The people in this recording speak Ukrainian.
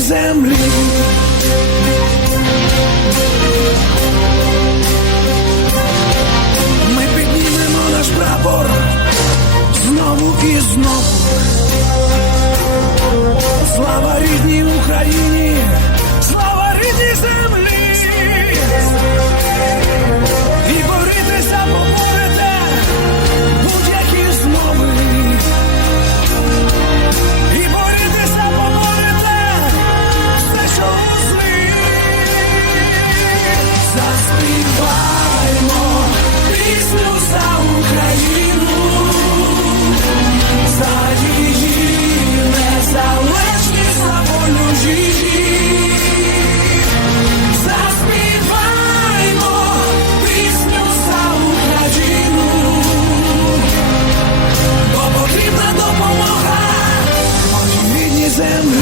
землі. Ми піднімемо наш прапор знову і знову. Слава рідній Україні, and